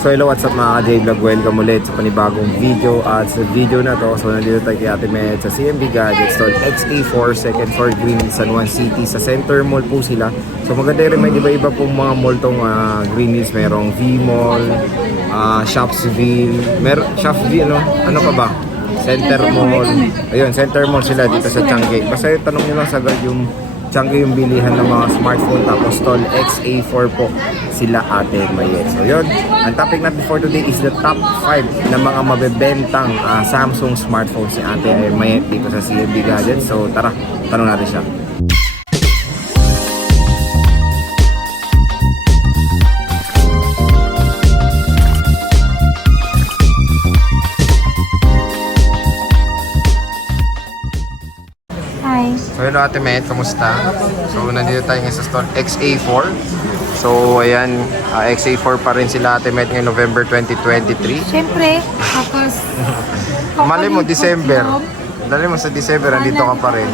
So hello, what's up mga ka-J-Vlog? Welcome ulit sa panibagong video. At sa video na to, so nandito tayo kay Ate Med sa CMB Gadgets Store XA4 second floor Green San Juan City. Sa Center Mall po sila. So maganda rin, may iba-iba pong mga mall tong Green Hills. Merong V-Mall, Shopsville, Shopsville, ano pa ba? Center Mall. Ayun, Center Mall sila dito sa Changi. Basta tanong nyo lang sagad yung Changi yung bilihan ng mga smartphone. Tapos stall XA4 po sila Ate Mayet. So yun, ang topic natin for today is the top 5 na mga mabebentang Samsung smartphone si Ate Mayet dito sa CMB Gadgets. So tara, tanong natin siya. So hello Ate Met, kamusta? So nandito tayo ngayon sa store XA4. So ayan, XA4 pa rin sila Ate Met ngayong November 2023. Siyempre, tapos Mali mo, December. Dali mo sa December, nandito ka pa rin.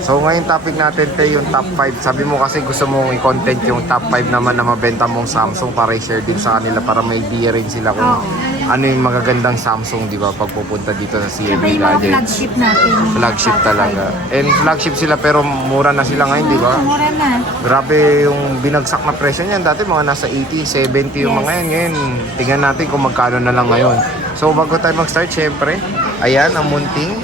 So ngayon topic natin tayo yung top 5. Sabi mo kasi gusto mong i-content yung top 5 naman na mabenta mong Samsung para i-share din sa kanila para may idea rin sila kung ano yung magagandang Samsung, di ba, pag pupunta dito sa CMB yung mga Gadgets. flagship natin. Flagship talaga. And flagship sila pero mura na sila ngayon, di ba? Mura na. Grabe yung binagsak na presyo niyan. Dati mga nasa 80, 70 yung mga yan. Ngayon, tingnan natin kung magkano na lang ngayon. So bago tayo mag-start, syempre, ayan ang munting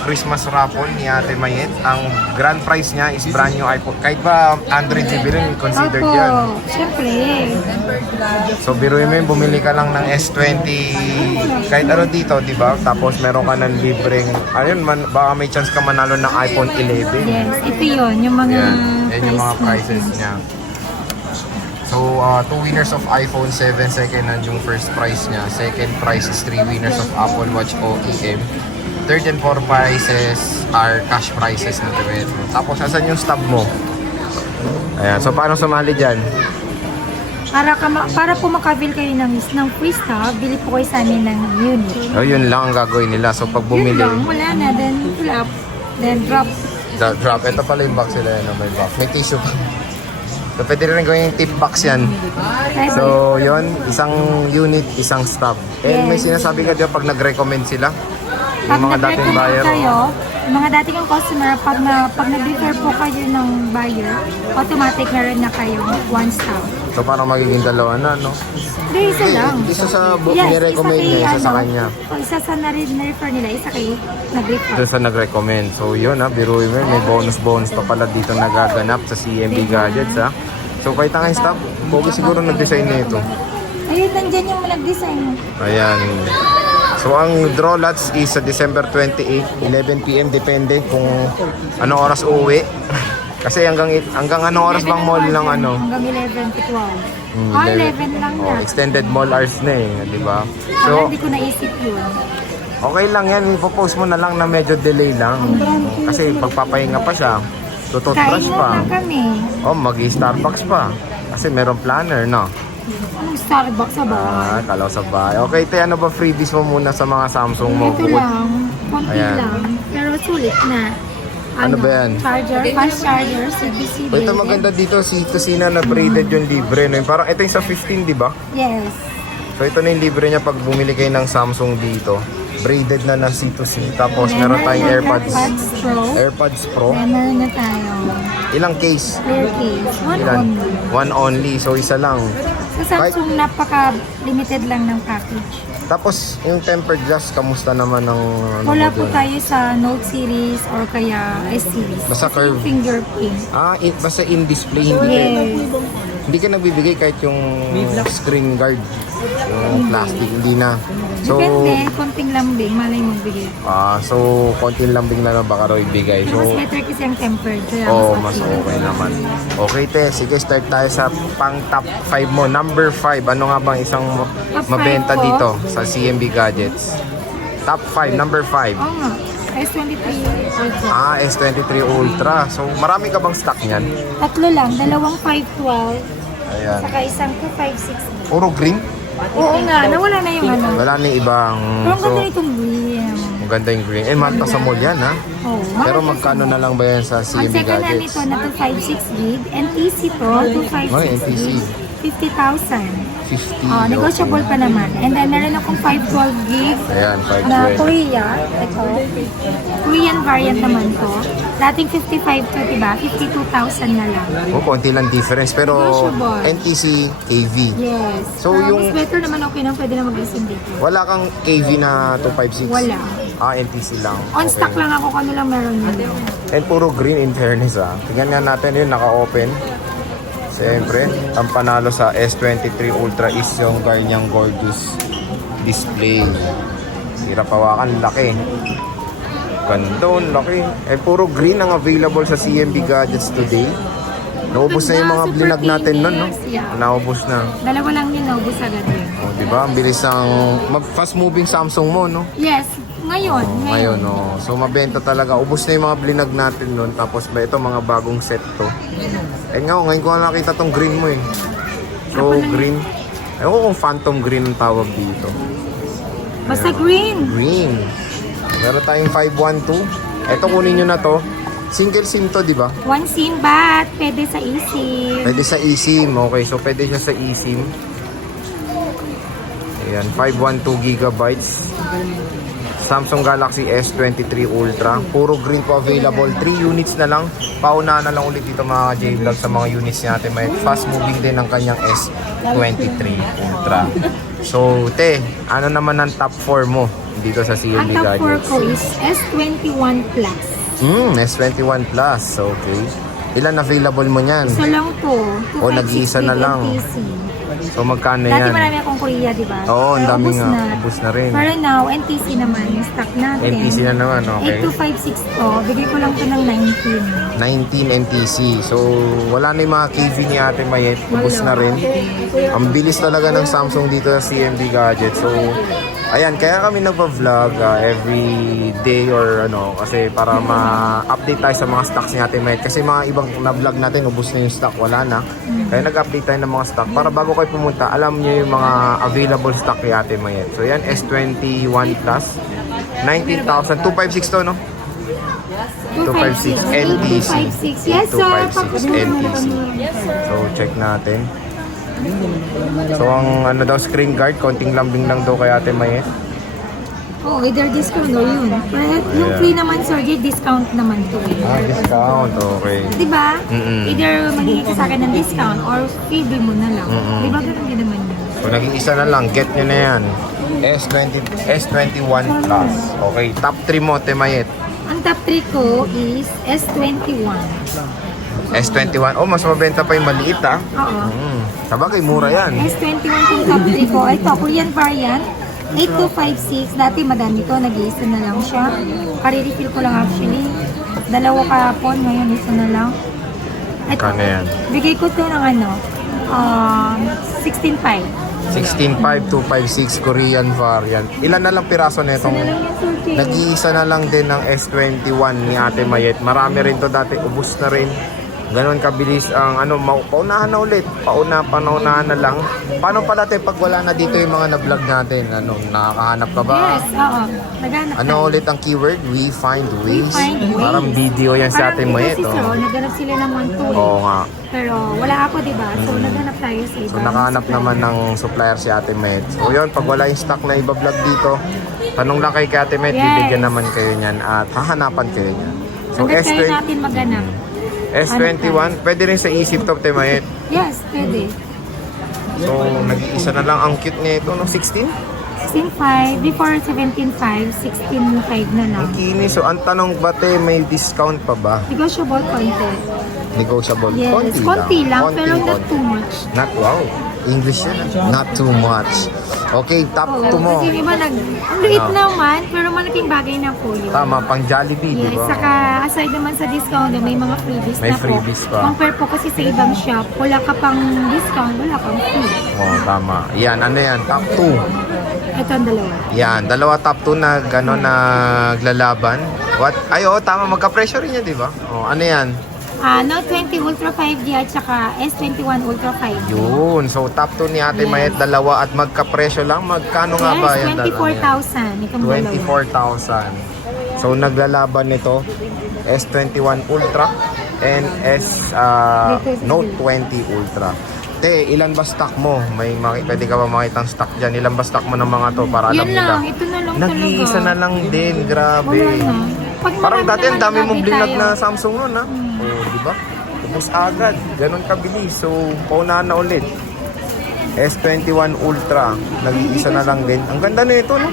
Christmas raffle ni Ate Mayet. Ang grand prize niya is brand new iPhone. Kahit ba Android GB rin, considered yan. Siyempre. So biruin mo yun, bumili ka lang ng S20 kahit ano dito, di ba? Tapos meron ka ng libreng, ayun, baka may chance ka manalo ng iPhone 11. Yes, ito yun. Yung mga Yan yung mga prices niya. So, 2 winners of iPhone 7 second hand yung first prize niya. Second prize is 3 winners of Apple Watch OEM. Third and fourth prizes are cash prizes na tibet. Tapos, asan yung stub mo? Ayan, so paano sumali dyan? Para po makabil kayo ng free stuff, bili po kayo sa amin ng unit. Oh, yun lang ang gagawin nila. So, pag bumili, Yun lang, wala na. Then fill up. Then drop. drop. Ito pala yung box sila. May box. May tissue pa. So, pwede rin gawin yung tip box yan. So, yun. Isang unit, isang stub. And may sinasabi ka dyan pag nag-recommend sila. Yung mga dating buyer. Yung mga dating ang customer, pag nag-refer po kayo ng buyer, automatic meron na kayong one stop. So, parang magiging dalawa na, no? Hindi, isa lang. Isa sa ni-recommend niya, isa sa kanya. O isa sa na-refer nila, isa kayo nag-refer. Isa sa nag-recommend. So, yun ha, biruin mo yun. May bonus pa pala dito nagaganap sa CMB Gadgets, ha? So, kahit ang stop, pogi siguro nag-design na ito. Ayun, nandyan yung nag-design. Ayan. So, ang draw lots is sa December 28, 11 PM, depende kung anong oras uuwi. Kasi hanggang anong oras bang mall ng ano? Hanggang 11 to 12. 11 lang na. Extended mall hours na eh, di ba? So, Hindi ko naisip yun. okay lang yan, ipopost mo na lang na medyo delay lang. Kasi pagpapahinga pa siya, tututbrush Kain pa. na kami. Oh, mag-Starbucks pa. Kasi meron planner, no? Anong Starbucks sa bahay? Kalaw sa bahay. Okay, te, ano ba freebies mo muna sa mga Samsung mo? Ito lang. Konti Ayan. lang. Pero sulit na. Ano ba yan? Charger, fast charger, CBC. Ito maganda dito, si Tusina na braided yung libre. No? Parang ito yung sa 15, di ba? Yes. So ito na yung libre niya pag bumili kayo ng Samsung dito. Braided na C2C. Tapos meron tayong AirPods Pro. Then meron na tayo. Ilang case? Clear case. One Ilan? only. One only. So isa lang. Sa Samsung, napaka-limited lang ng package. Tapos yung tempered glass, kamusta naman ng ano Wala mo po dun? tayo sa Note series or kaya S series. Basta Kasi yung curve. fingerprint. Basta in display, hindi ka nagbibigay kahit yung screen guard, yung plastic, hindi na. So, Depende, konting lambing, malay mong bigay. so konting lambing na lang baka raw ibigay. Mas So, better kasi ang tempered. Kaya mas okay naman. Okay, te, sige, start tayo sa pang top 5 mo. Number 5, ano nga bang isang Top mabenta five ko? dito sa CMB Gadgets? Top 5, number 5. Oo nga, S23 Ultra. S23 Ultra. So, marami ka bang stock niyan? Tatlo lang, dalawang 512, Ayan. saka isang 256. Puro green? Oo nga, nawala na yung ano. Wala na ibang. Pero ang So, ganda nitong green. maganda yung green. Eh, mahal pa sa mall yan, ha? Oh, Pero magkano na lang ba yan sa ang CMB second hand Gadgets? nito na 256 gig, NTC to, 256 Oh, NTC. gig. 50,000. 50. Negotiable pa naman. And then meron akong 512 gig Ayan, na 512. Korea. Ito. Korean variant naman to. Dating 55 to, diba? 52,000 na lang. Oh, konti lang difference. Pero Negotiable. NTC, KV. Yes. So, Mas yung- better naman, okay na, pwede na mag-listen dito. Wala kang KV na 256? Wala. NTC lang. On Okay. stock lang ako kung ano lang meron yun. And puro green in fairness Tingnan nga natin yun, naka-open. Siyempre, ang panalo sa S23 Ultra is yung ganyang gorgeous display. Hirap hawakan, laki. Ganda, laki. Puro green ang available sa CMB Gadgets today. Naubos na yung mga Super blinag natin nun, no? kinis, yeah. Naubos na. Dalawa lang yun, naubos agad yun. Diba? Ang bilis ng fast moving Samsung mo, no? Yes, ngayon. Ngayon, no. So, mabenta talaga. Ubos na yung mga blinag natin nun. Tapos, ito, mga bagong set to. Ngayon ko na nakita tong green mo, eh. So, green. Ewan ko kung phantom green ang tawag dito. Basta green. Green. Meron tayong 512. Ito, kunin nyo na to. Single SIM to, di ba? One SIM bat, pwede sa eSIM. Pwede sa eSIM. Okay, so pwede siya sa eSIM. Ayan, 512 gigabytes. Samsung Galaxy S23 Ultra. Puro green po available. 3 units na lang. Paunahan na lang ulit dito mga J-Vlog sa mga units natin. May fast moving din ang kanyang S23 Ultra. So, ano naman ang top 4 mo dito sa Ang CMB top 4 Gadgets? ko is S21 Plus. S21 Plus. Okay. Ilan available mo niyan? Isa lang to. O, nag-iisa na lang. NTC. So, magkano Dati yan? marami akong Korea, di ba? Oo, ang Pero dami ubos nga. Ubos na rin. Pero now, NTC naman, yung stock natin. NTC na naman, okay. 8256 to. Bigay ko lang to ng 19. 19 NTC. So, wala na yung mga KV ni Ate Mayet. Ubus na rin. Ang bilis talaga ng Samsung dito sa CMB Gadget. So, ayan, kaya kami nagpa-vlog every day or kasi para ma-update tayo sa mga stocks ni Ate Mayet. Kasi mga ibang na-vlog natin, ubus na yung stock, wala na. Kaya nag-update tayo ng mga stock para bago kayo pumunta, alam niyo yung mga available stock ni Ate Mayet. So, yan, S21 Plus. 19,000. 256 to, no? 256 NTC. 256. Yes, sir. 256 NTC. So, check natin. So, ang screen guard, konting lambing lang daw kay Ate Mayet. Oh, either discount or yun. Pero yung free naman, sir, discount naman to. Discount. Okay. Diba? Mm-mm. Either magiging ka sa akin ng discount or freebie mo na lang. Diba ganun din naman yun? So, naging isa na lang. Get nyo na yan. S21 Plus. Okay. Top 3 mo, Ate Mayet. Ang top 3 ko is S21. S21. Oh, mas mabenta pa yung maliit, Oo. Sabagay, mura yan. S21 yung top 3 ko. Ito, Korean variant. 8256. Dati madami to. Nag-iisa na lang siya. Kare-refill ko lang actually. Dalawa kahapon. Ngayon, isa na lang. Ito. Kano yan? Bigay ko to ng 16.5. 16.5 256 Korean variant. Ilan na lang piraso Isa na itong... na lang yung survey. Nag-iisa na lang din ng S21 ni Ate Mayet. Marami rin to dati, ubos na rin. Ganon kabilis ang paunahan na ulit. Panaunahan na lang. Paano pala tayo pag wala na dito yung mga na-vlog natin? Nakakahanap ka ba? Yes, oo. Naghanap Ano tayo. ulit ang keyword? We find ways. find ways. Parang video yan sa Ate Mayet. Parang ito naghanap sila ng one tool. Oo nga. Pero wala ako, di ba? So, naghanap tayo sa iba. So nakahanap naman ng supplier si Ate Mayet. So yun, pag wala yung stock na iba-vlog dito, tanong lang kay Ate Mayet, Yes. bibigyan naman kayo niyan at hahanapan kayo niyan. So Hanggat kaya S20 natin maghanap. S21, pwede rin sa eSIM to, Ate Mayet. Yes, pwede. So, nag-isa na lang ang cute nito, no? 16? 16.5. Before 17.5, 16.5 na lang. Ang kinis. So, ang tanong ba, te, may discount pa ba? Negotiable content. Negotiable? Yes, konti lang, Konti, pero not konti. too much. Not, wow. English yan. Not too much. Okay, top Oo, 2 mo. kasi yung iba ang liit naman, pero malaking bagay na po yun. Tama, pang Jollibee, di Yes, ba? saka aside naman sa discount, may mga freebies May na freebies po. pa. Compare po kasi sa ibang shop, wala ka pang discount, wala kang free. Oh, tama. Yan, ano yan? Top 2. Ito ang dalawa. Yan, dalawa top 2 na gano'n naglalaban. What? Ay, oo, tama. Magka-pressure rin yan, di ba? Oh, ano yan? Note 20 Ultra 5G at saka S21 Ultra 5G. Yun. So, top 2 ni Ate Mayet, dalawa at magka-presyo lang. Magkano nga ba yan? Yes, 24,000. Itong dalawa. 24,000. So, naglalaban nito S21 Ultra and Note 20 Ultra. Te, ilan ba stock mo? Pwede ka ba makita ang stock dyan? Ilan ba stock mo ng mga to para alam Yun nila? lang, ito na lang Nag-iisa na lang din, grabe. Wala na. Pag Parang marami dati ang naman, dami mong grabe blinag tayo. na Samsung nun, ha? Di ba? Tapos agad, ganun kabilis. So, paunahan na ulit. S21 Ultra, nag-iisa na lang din. Ang ganda na ito, no?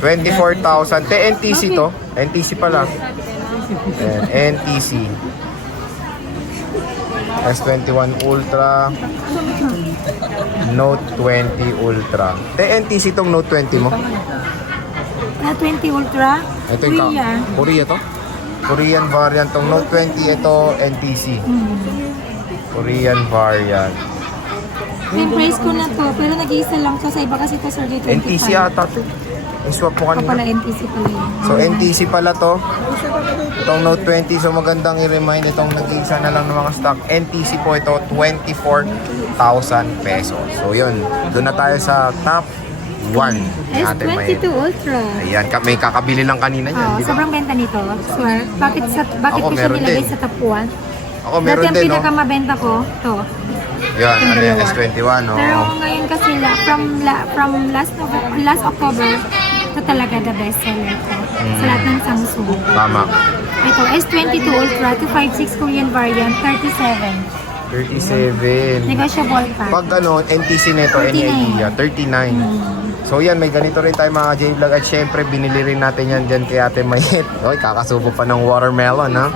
24,000. Te, NTC to. NTC pala. Ayan, NTC. S21 Ultra. Note 20 Ultra. Te, NTC tong Note 20 mo? Na 20 Ultra. Ito yung Korea to? Korean variant tong Note 20. Ito, NTC. Korean variant. Same price ko na to, pero nag-iisa lang to. Sa iba kasi to, sir, 25. NTC ata to. I-swap mo Ito pala kanina. NTC pala yun. So, NTC pala to. Itong Note 20. So, magandang i-remind itong nag-iisa na lang ng mga stock. NTC po ito, 24,000 pesos. So, yun. Doon na tayo sa top 1. S22 Ultra. Ayan, may kakabili lang kanina yan. Oh, Di ba? sobrang benta nito. Swear. Bakit Ako, ko siya meron nilagay din. sa top 1? Ako, meron Dati ang din, no? pinakamabenta ko, to. Yan, yung ano yan, dalawa. S21, no? Pero ngayon kasi from last October, ito talaga the best seller ko. Sa lahat ng Samsung. Tama. Ito, S22 Ultra, 256 Korean variant, 37. 37. Negotiable pa. Pag ano, NTC nito, any 39. idea? 39. So yan, may ganito rin tayo mga J-Vlog. At syempre, binili rin natin yan dyan kay Ate Mayet. Oy, kakasubo pa ng watermelon, ha?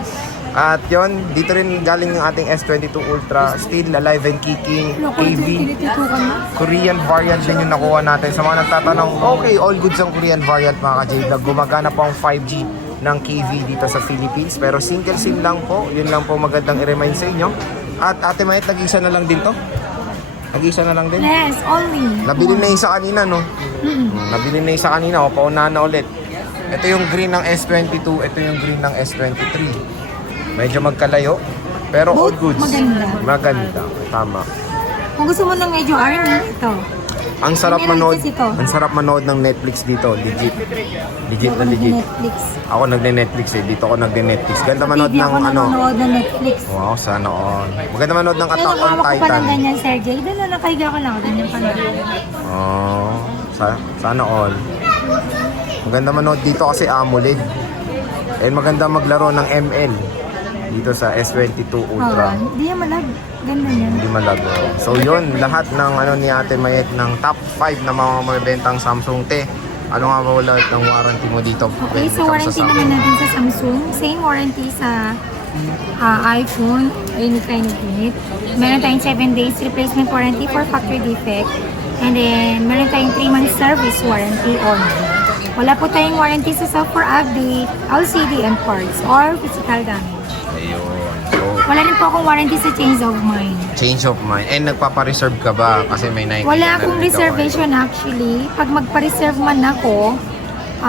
At yon, dito rin galing yung ating S22 Ultra. Still alive and kicking. KV. Tinitutukan na. Korean variant din yung nakuha natin. Sa mga nagtatanong, okay, all goods ang Korean variant mga ka-J-Vlog. Gumagana po ang 5G ng KV dito sa Philippines. Pero single SIM lang po. Yun lang po magandang i-remind sa inyo. At Ate Mayet, nag-isa na lang din to? Nag-isa na lang din? Yes, only. Nabili na isa kanina, no? Nabili na isa kanina. O, paunahan na ulit. Ito yung green ng S22. Ito yung green ng S23. Medyo magkalayo. Pero all Both goods. maganda. Maganda. Tama. Kung gusto mo ng medyo army, ito. Ang sarap Meron manood. kasi ito. Ang sarap manood ng Netflix dito. Legit. Legit na legit. Netflix. Ako nagne-Netflix eh. Dito ako nagne-Netflix. Ganda manood Hindi ng ako ano. nanonood ng Netflix. Wow, sana all. Maganda manood ng Kaya Attack on nakawa ko pa Titan. ng ganyan, Sergey. Doon na nakahiga ko lang. Ganyan pa lang. Oh, sana all. Maganda manood dito kasi AMOLED. And maganda maglaro ng ML dito sa S22 Ultra. Hindi yan malag. Ganda yan. Hindi malago. So yun, lahat ng ano ni Ate Mayet ng top 5 na mga mabibentang Samsung Te. Ano nga ba wala ng warranty mo dito? Okay, when so it comes warranty sa naman Samsung? natin sa Samsung. Same warranty sa iPhone, any kind of unit. Meron tayong 7 days replacement warranty for factory defect. And then, meron tayong 3 months service warranty on. Wala po tayong warranty sa software update, LCD and parts, or physical damage. Ayun. So, Wala rin po akong warranty sa change of mind. change of mind. And nagpapa-reserve ka ba? Kasi may nakikita Wala na akong rin ikaw, reservation actually. Pag magpa-reserve man ako,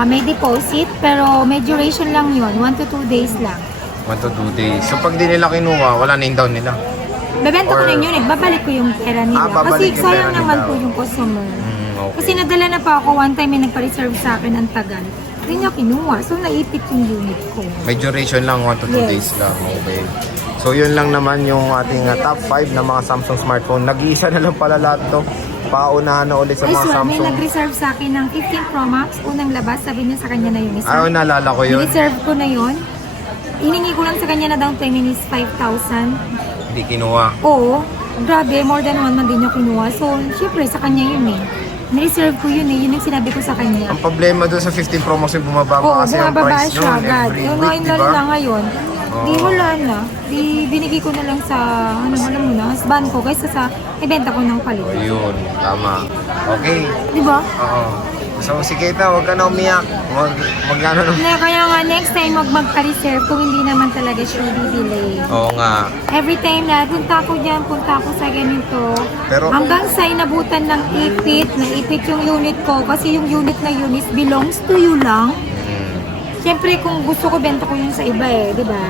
may deposit, pero may duration lang yun, 1 to 2 days lang. 1 to 2 days. So pag di nila kinuha, wala na yung down nila. Bebenta ko Or- na yun, babalik ko yung pera nila. babalik Kasi yung pera sayang naman nila. po yung customer. Okay. Kasi nadala na pa ako, one time may nagpa-reserve sa akin ang tagal. Hindi niya kinuha, so naipit yung unit ko. May duration lang, 1 to 2 Yes. days lang. Okay. So yun lang naman yung ating top 5 na mga Samsung smartphone. Nag-iisa na lang pala lahat to. Paunahan na ulit sa Ay, mga swear, may Samsung. nag-reserve sa akin ng 15 Pro Max, unang labas, sabi niya sa kanya na yung isa. Ayaw, naalala ko yun. Reserve ko na yun. Hiningi ko lang sa kanya na down payment is 5,000. Hindi kinuha. Oo, grabe, more than 1 month din niya kinuha. So, syempre, sa kanya yun eh. Nireserve ko yun eh, yun yung sinabi ko sa kanya. Ang problema doon sa 15 Pro Max yung bumababa Oo, kasi ang bumababa price siya noon agad. every Yung week, ngayon di ba? na ngayon, di Oo. wala na. Di binigay ko na lang sa, alam mo na, husband ko kaysa sa ibenta ko ng palit. Ayun, tama. Okay. Di ba? Oo. So, si Keita, huwag ka na umiyak. Huwag ano na. Kaya nga, next time magpa-reserve kung hindi naman talaga siya di-delay. Oo nga. Every time na punta ako dyan, punta ako sa ganito. Pero- hanggang sa inabutan ng ipit, naipit yung unit ko kasi yung unit na unit belongs to you lang. Mm. Siyempre, kung gusto ko, benta ko yun sa iba eh, di ba?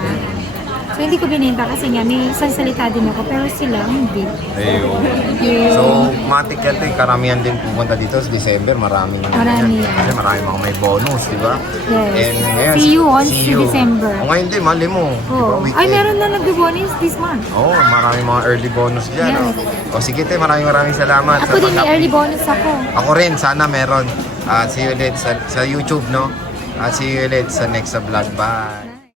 So hindi ko binenta kasi nga may isang salita din ako pero sila hindi. Ayun. Yeah. So, matik yan din. Karamihan din pupunta dito sa December. Maraming Marami. Kasi maraming mga may bonus, di ba? Yes. And ngayon, See you on December. O ngayon din, mali mo. Di ba? Oh. Weekend. Ay, meron na nagbe-bonus this month. Oo, maraming mga early bonus dyan. Yes. O sige, te, maraming salamat. Ako din may pag-update. early bonus ako. Ako rin, sana meron. At see you ulit sa YouTube, no? At see you ulit sa next vlog. Bye!